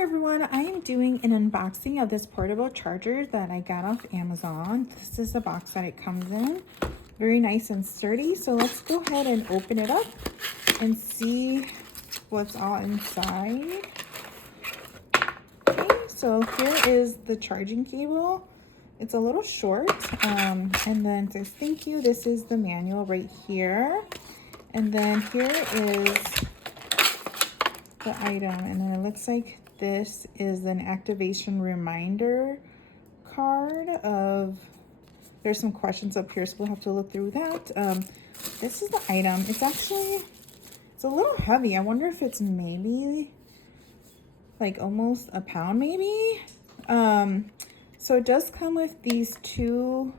Hi everyone, I am doing an unboxing of this portable charger that I got off Amazon. This is the box that it comes in. Very nice and sturdy. So let's go ahead and open it up and see what's all inside. Okay, so here is the charging cable. It's a little short, and then it says thank you. This is the manual right here. And then here is the item, and then it looks like this is an activation reminder card of, there's some questions up here, so we'll have to look through that. This is the item. It's a little heavy. I wonder if it's maybe like almost a pound maybe. So it does come with these two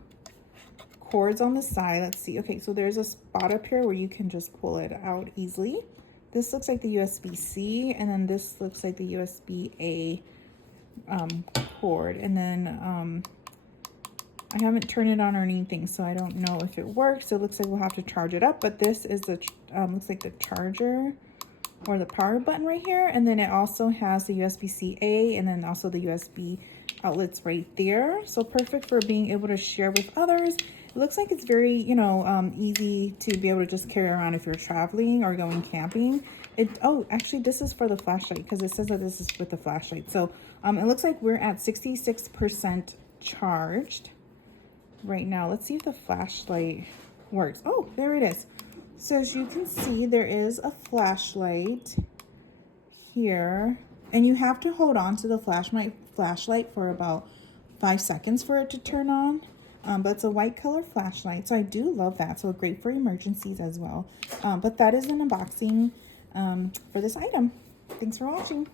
cords on the side. Let's see. Okay, so there's a spot up here where you can just pull it out easily. This looks like the USB-C, and then this looks like the USB-A cord. And then I haven't turned it on or anything, so I don't know if it works. It looks like we'll have to charge it up, but this is the looks like the charger or the power button right here. And then it also has the USB-C-A and then also the USB outlets right there. So perfect for being able to share with others. It looks like it's very, easy to be able to just carry around if you're traveling or going camping. Oh, actually, this is for the flashlight because it says that this is with the flashlight. So it looks like we're at 66% charged right now. Let's see if the flashlight works. Oh, there it is. So as you can see, there is a flashlight here, and you have to hold on to the flashlight for about 5 seconds for it to turn on. But it's a white color flashlight, so I do love that. So great for emergencies as well. But that is an unboxing for this item. Thanks for watching.